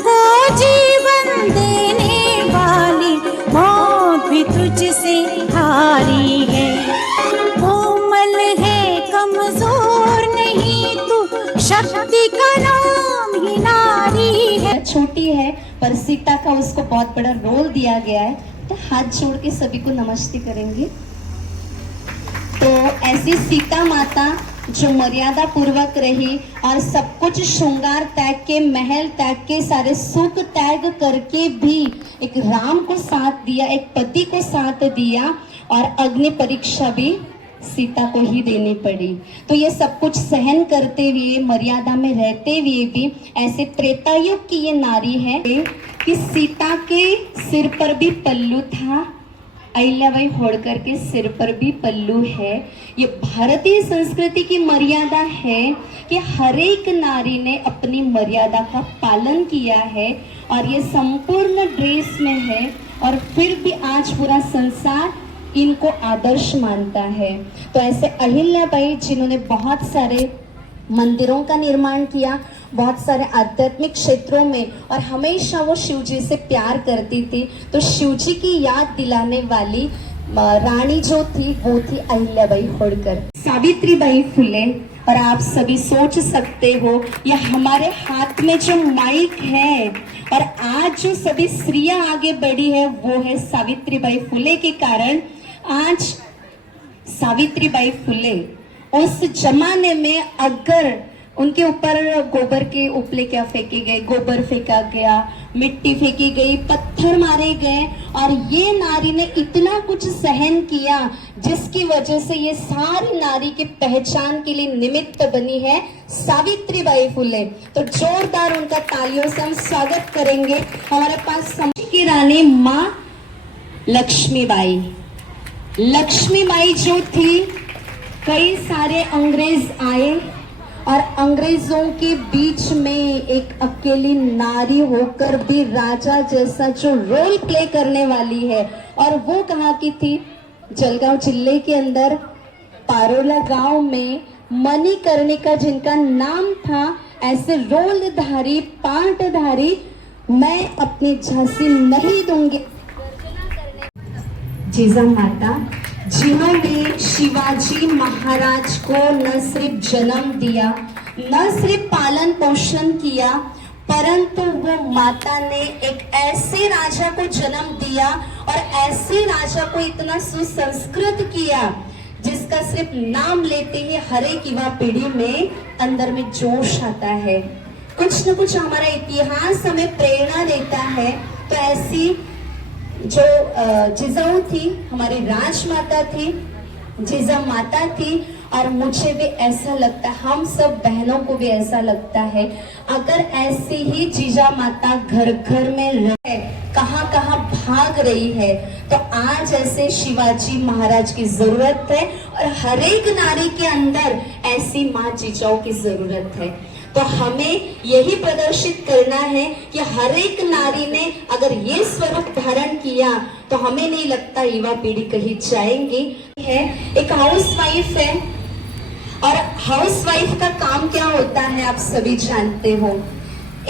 को जीवन देने वाली मौत भी तुझसे हारी है। कोमल है कमजोर नहीं तू, शक्ति का नाम ही नारी है। छोटी है पर सीता का उसको बहुत बड़ा रोल दिया गया है। तो हाथ जोड़ के सभी को नमस्ते करेंगे। तो ऐसी सीता माता जो मर्यादा पूर्वक रही और सब कुछ श्रृंगार त्याग के, महल त्याग के, सारे सुख त्याग करके भी एक राम को साथ दिया, एक पति को साथ दिया और अग्नि परीक्षा भी सीता को ही देनी पड़ी। तो ये सब कुछ सहन करते हुए, मर्यादा में रहते हुए भी ऐसे त्रेता युग की ये नारी है कि सीता के सिर पर भी पल्लू था, अहिल्याबाई होळकर के सिर पर भी पल्लू है। ये भारतीय संस्कृति की मर्यादा है कि हर एक नारी ने अपनी मर्यादा का पालन किया है और ये संपूर्ण ड्रेस में है और फिर भी आज पूरा संसार इनको आदर्श मानता है। तो ऐसे अहिल्याबाई जिन्होंने बहुत सारे मंदिरों का निर्माण किया, बहुत सारे आध्यात्मिक क्षेत्रों में, और हमेशा वो शिव जी से प्यार करती थी। तो शिव जी की याद दिलाने वाली रानी जो थी वो थी अहिल्याबाई होळकर। सावित्रीबाई फुले। और आप सभी सोच सकते हो ये हमारे हाथ में जो माइक है और आज जो सभी स्त्रियां आगे बढ़ी है वो है सावित्रीबाई फुले के कारण। आज सावित्रीबाई फुले उस जमाने में अगर उनके ऊपर गोबर के उपले क्या फेंके गए, गोबर फेंका गया, मिट्टी फेंकी गई, पत्थर मारे गए और ये नारी ने इतना कुछ सहन किया जिसकी वजह से ये सारी नारी की पहचान के लिए निमित्त बनी है सावित्रीबाई फुले। तो जोरदार उनका तालियों से हम स्वागत करेंगे। हमारे पास की रानी माँ लक्ष्मीबाई। लक्ष्मीबाई जो थी, कई सारे अंग्रेज आए और अंग्रेजों के बीच में एक अकेली नारी होकर भी राजा जैसा जो रोल प्ले करने वाली है। और वो कहाँ की थी? जलगांव जिले के अंदर पारोला गांव में मणिकर्णिका जिनका नाम था। ऐसे रोलधारी, पाटधारी मैं अपनी झांसी नहीं दूंगी। जीजा माता जिन्होंने शिवाजी महाराज को न सिर्फ जन्म दिया, न सिर्फ पालन पोषण किया, परंतु वो माता ने एक ऐसे राजा को जन्म दिया और ऐसे राजा को इतना सुसंस्कृत किया जिसका सिर्फ नाम लेते ही हर एक युवा पीढ़ी में अंदर में जोश आता है। कुछ न कुछ हमारा इतिहास हमें प्रेरणा देता है। तो ऐसी जो जिजाऊ थी, हमारी राजमाता थी, जिजा माता थी। और मुझे भी ऐसा लगता है, हम सब बहनों को भी ऐसा लगता है, अगर ऐसी ही जीजा माता घर घर में रहे, कहाँ कहाँ भाग रही है, तो आज ऐसे शिवाजी महाराज की जरूरत है और हर एक नारी के अंदर ऐसी माँ जीजाओं की जरूरत है। तो हमें यही प्रदर्शित करना है कि हर एक नारी ने अगर ये स्वरूप धारण किया तो हमें नहीं लगता युवा पीढ़ी कहीं जाएंगी। है एक हाउसवाइफ है और हाउसवाइफ का काम क्या होता है आप सभी जानते हो।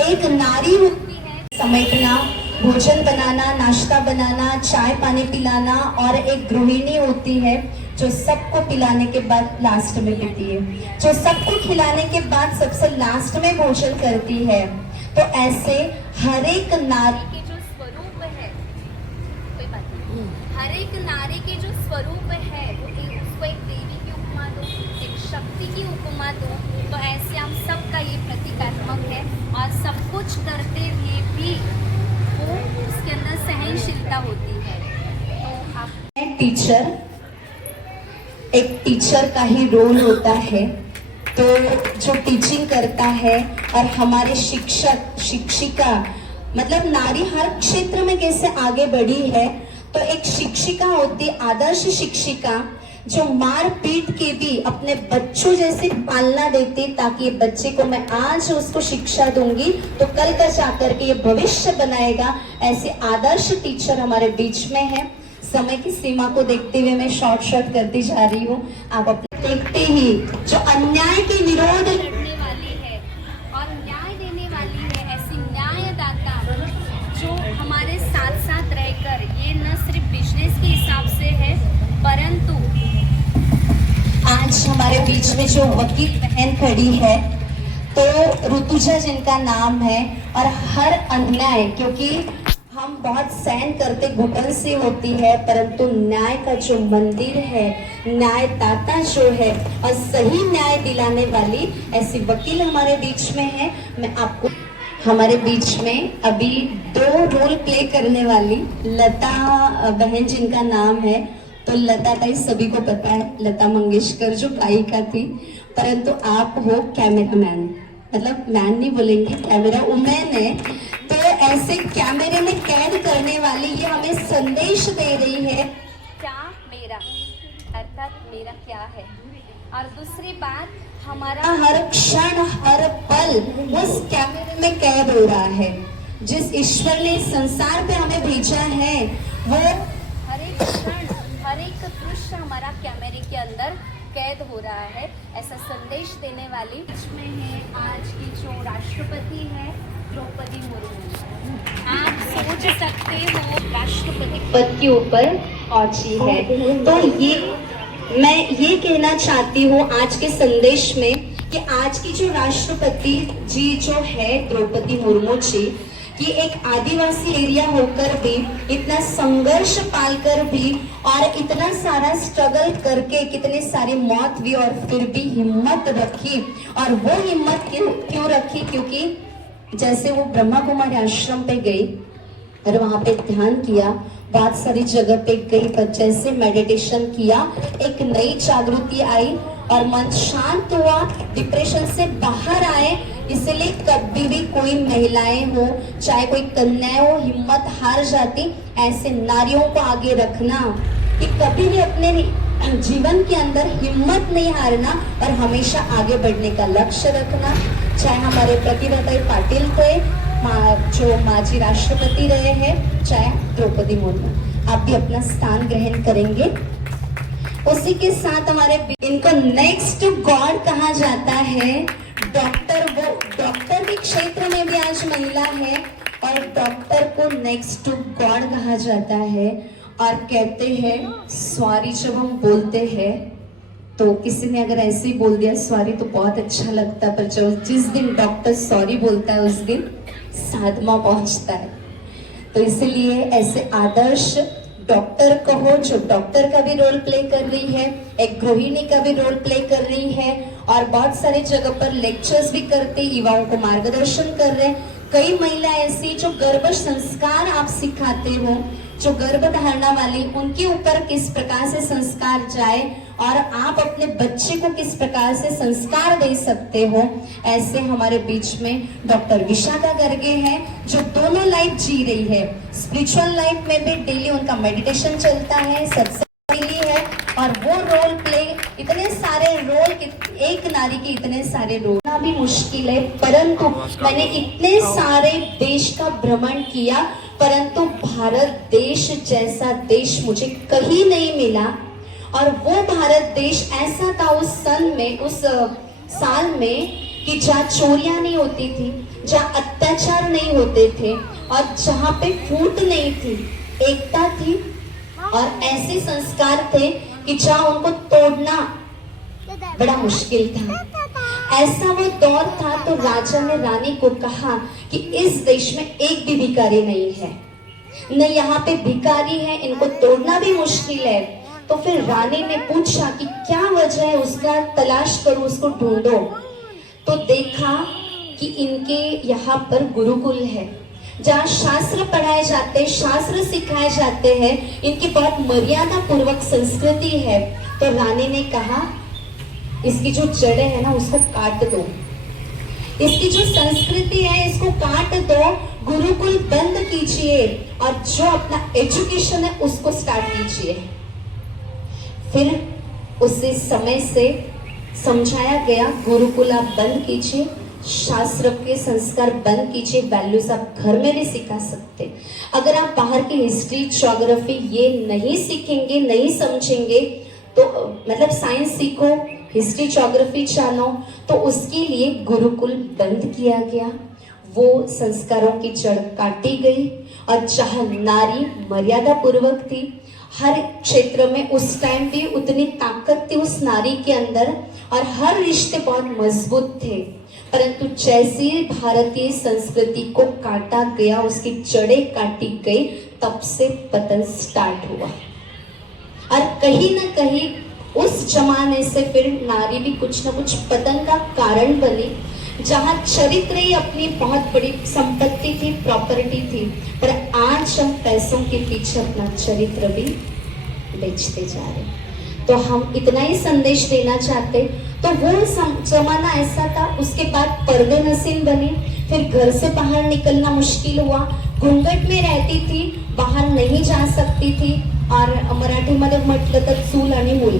एक नारी होती है समेटना, भोजन बनाना, नाश्ता बनाना, चाय पानी पिलाना, और एक गृहिणी होती है जो सबको पिलाने के बाद लास्ट में पीती है, जो सबको खिलाने के बाद सबसे लास्ट में भोजन करती है। तो ऐसे हर एक नारी के जो स्वरूप है, कोई बात नहीं, हर एक नारी के जो स्वरूप है उसको एक देवी की उपमा दो, एक शक्ति की उपमा दो। तो ऐसे हम सबका ये प्रतीकात्मक है और सब कुछ करते हुए भी वो उसके अंदर सहनशीलता होती है। तो आप टीचर, एक टीचर का ही रोल होता है। तो जो टीचिंग करता है और हमारे शिक्षक शिक्षिका, मतलब नारी हर क्षेत्र में कैसे आगे बढ़ी है। तो एक शिक्षिका होती, आदर्श शिक्षिका, जो मार पीट के भी अपने बच्चों जैसे पालना देती, ताकि ये बच्चे को मैं आज उसको शिक्षा दूंगी तो कल का जाकर के ये भविष्य बनाएगा। ऐसे आदर्श टीचर हमारे बीच में है। समय की सीमा को देखते हुए मैं शॉर्ट करती जा रही हूँ। आप अपने देखते ही जो अन्याय के विरोध लड़ने वाली है और न्याय देने वाली है, ऐसी न्यायदाता हमारे बीच में जो वकील बहन खड़ी है, तो ऋतुजा जिनका नाम है, और हर अन्याय, क्योंकि हम बहुत सहन करते घुटन से होती है, परंतु न्याय का जो मंदिर है, न्यायदाता जो है और सही न्याय दिलाने वाली ऐसी वकील हमारे बीच में है। मैं आपको हमारे बीच में अभी 2 रोल प्ले करने वाली लता बहन जिनका नाम है, तो लता ताई सभी को पता है, लता मंगेशकर जो गायिका थी, परंतु आप हो कैमरामैन, मतलब मैन नहीं बोलेंगे, कैमरा वुमेन है। तो ऐसे कैमरे में कैद करने वाली ये हमें संदेश दे रही है, क्या मेरा, अर्थात मेरा क्या है। और दूसरी बात, हमारा हर क्षण हर पल उस कैमरे में कैद हो रहा है। जिस ईश्वर ने इस संसार पे हमें भेजा है, वो हर एक क्षण, हर एक दृश्य हमारा कैमरे के अंदर कैद हो रहा है, ऐसा संदेश देने वाली इसमें है आज की जो राष्ट्रपति है द्रौपदी मुर्मू। आप सोच सकते हो राष्ट्रपति पद के ऊपर पहुंची है। तो ये मैं ये कहना चाहती हूँ आज के संदेश में कि आज की जो राष्ट्रपति जी जो है द्रौपदी मुर्मू जी, कि एक आदिवासी एरिया होकर भी, इतना संघर्ष पालकर भी और इतना सारा स्ट्रगल करके कितने सारी मौत हुई और फिर भी हिम्मत रखी। और वो हिम्मत क्यों रखी? क्योंकि जैसे वो ब्रह्मा कुमारी आश्रम पे गई और वहां पे ध्यान किया, बहुत सारी जगह पे गई, पर जैसे मेडिटेशन किया एक नई जागृति आई और मन शांत हुआ, डिप्रेशन से बाहर आए। इसलिए कभी भी कोई महिलाएं हो, चाहे कोई कन्याएं हो, हिम्मत हार जाती, ऐसे नारियों को आगे रखना कि कभी भी अपने जीवन के अंदर हिम्मत नहीं हारना और हमेशा आगे बढ़ने का लक्ष्य रखना। चाहे हमारे प्रतिभाताई पाटिल थे, जो माजी राष्ट्रपति रहे हैं, चाहे द्रौपदी मुर्मू, आप भी अपना स्थान ग्रहण करेंगे। उसी के साथ हमारे इनको नेक्स्ट गॉड कहा जाता है। डॉक्टर, वो डॉक्टर के क्षेत्र में भी आज महिला है और डॉक्टर को नेक्स्ट गॉड कहा जाता है। और कहते हैं सॉरी, जब हम बोलते हैं तो किसी ने अगर ऐसे ही बोल दिया सॉरी तो बहुत अच्छा लगता है, पर जब जिस दिन डॉक्टर सॉरी बोलता है उस दिन साधमा पहुंचता है। तो इसलिए ऐसे आदर्श डॉक्टर कहो जो डॉक्टर का भी रोल प्ले कर रही है, एक गृहिणी का भी रोल प्ले कर रही है और बहुत सारी जगह पर लेक्चर्स भी करते, युवाओं को मार्गदर्शन कर रहे हैं। कई महिला ऐसी जो गर्भ संस्कार आप सिखाते हो, जो गर्भ धारणा वाली, उनके ऊपर किस प्रकार से संस्कार जाए और आप अपने बच्चे को किस प्रकार से संस्कार दे सकते हो। ऐसे हमारे बीच में डॉक्टर विशाखा गर्गे हैं, जो दोनों लाइफ जी रही है। स्पिरिचुअल लाइफ में भी डेली उनका मेडिटेशन चलता है, सत्संग डेली है और वो रोल प्ले, इतने सारे रोल, एक नारी के इतने सारे रोल भी मुश्किल है। परंतु मैंने इतने सारे देश का भ्रमण किया, परंतु भारत देश जैसा देश मुझे कहीं नहीं मिला। और वो भारत देश ऐसा था उस सन में, उस साल में, कि जहाँ चोरियां नहीं होती थी, जहाँ अत्याचार नहीं होते थे और जहाँ पे फूट नहीं थी, एकता थी और ऐसे संस्कार थे कि जहाँ उनको तोड़ना बड़ा मुश्किल था। ऐसा वो दौर था। तो राजा ने रानी को कहा कि इस देश में एक भी भिखारी नहीं है, न यहाँ पे भिखारी है, इनको तोड़ना भी मुश्किल है। तो फिर रानी ने पूछा कि क्या वजह है, उसका तलाश करो, उसको ढूंढो। तो देखा कि इनके यहाँ पर गुरुकुल है, जहाँ शास्त्र पढ़ाए जाते, शास्त्र सिखाए जाते हैं, इनकी बहुत मर्यादा पूर्वक संस्कृति है। तो रानी ने कहा इसकी जो जड़ें है ना उसको काट दो, इसकी जो संस्कृति है इसको काट दो, गुरुकुल बंद कीजिए और जो अपना एजुकेशन है उसको स्टार्ट कीजिए। फिर उसी समय से समझाया गया गुरुकुल आप बंद कीजिए, शास्त्र के संस्कार बंद कीजिए, वैल्यूज आप घर में नहीं सिखा सकते। अगर आप बाहर की हिस्ट्री, ज्योग्राफी ये नहीं सीखेंगे, नहीं समझेंगे, तो मतलब साइंस सीखो, हिस्ट्री ज्योग्राफी जानो, तो उसके लिए गुरुकुल बंद किया गया। वो संस्कारों की जड़ काटी गई और जहाँ नारी मर्यादा पूर्वक थी हर क्षेत्र में उस टाइम भी उतनी ताकत थी उस नारी के अंदर और हर रिश्ते बहुत मजबूत थे। परंतु जैसे भारतीय संस्कृति को काटा गया, उसकी जड़ें काटी गई, तब से पतन स्टार्ट हुआ। और कहीं ना कहीं उस जमाने से फिर नारी भी कुछ ना कुछ पतन का कारण बनी। जहाँ चरित्र ही अपनी बहुत बड़ी संपत्ति थी, प्रॉपर्टी थी, पर आज हम पैसों के पीछे अपना चरित्र भी बेचते जा रहे। तो हम इतना ही संदेश देना चाहते। तो वो जमाना ऐसा था, उसके बाद पर्दे नसीन बने, फिर घर से बाहर निकलना मुश्किल हुआ, घूंघट में रहती थी, बाहर नहीं जा सकती थी, और मराठी मध्ये म्हटलं तर चूल आणि मूल,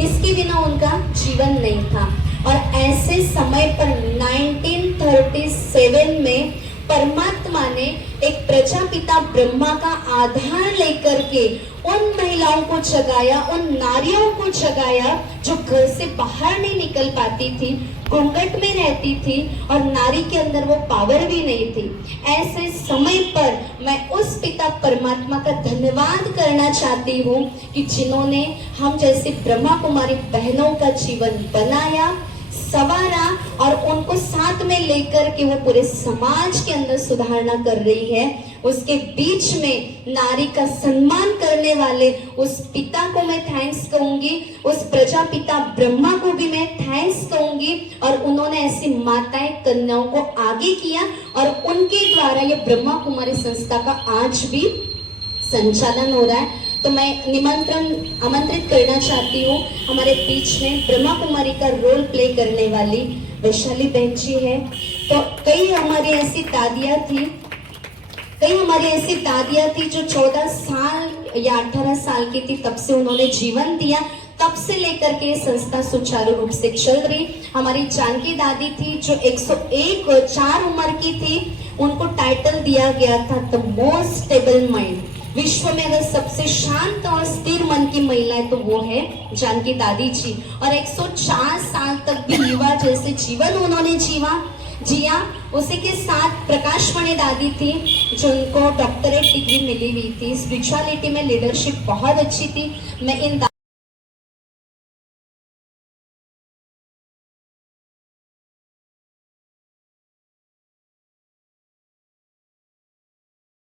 इसके बिना उनका जीवन नहीं था। और ऐसे समय पर 1937 में परमात्मा ने एक प्रजापिता ब्रह्मा का आधार लेकर के उन महिलाओं को जगाया, उन नारियों को जगाया जो घर से बाहर नहीं निकल पाती थी, घूंघट में रहती थी और नारी के अंदर वो पावर भी नहीं थी। ऐसे समय पर मैं उस पिता परमात्मा का धन्यवाद करना चाहती हूँ कि जिन्होंने हम जैसे ब्रह्मा कुमारी बहनों का जीवन बनाया, सवारा और उनको साथ में लेकर के वो पूरे समाज के अंदर सुधारना कर रही है। उसके बीच में नारी का सम्मान करने वाले उस पिता को मैं थैंक्स कहूंगी, उस प्रजापिता ब्रह्मा को भी मैं थैंक्स कहूंगी। और उन्होंने ऐसी माताएं कन्याओं को आगे किया और उनके द्वारा ये ब्रह्मा कुमारी संस्था का आज भी संचालन हो रहा है। तो मैं आमंत्रित करना चाहती हूँ, हमारे बीच में ब्रह्मा कुमारी का रोल प्ले करने वाली वैशाली बहन जी है। तो कई हमारी ऐसी दादियाँ थी जो 14 साल या 18 साल की थी, तब से उन्होंने जीवन दिया, तब से लेकर के संस्था सुचारू रूप से चल रही। हमारी जानकी दादी थी जो 101 उम्र की थी, उनको टाइटल दिया गया था द मोस्ट स्टेबल माइंड। विश्व में अगर सबसे शांत और स्थिर मन की महिला है तो वो है जानकी दादी जी। और 104 साल तक भी युवा जैसे जीवन उन्होंने जिया। उसी के साथ प्रकाशमणि दादी थी जिनको डॉक्टरेट डिग्री मिली हुई थी, स्पिरिचुअलिटी में लीडरशिप बहुत अच्छी थी। मैं इन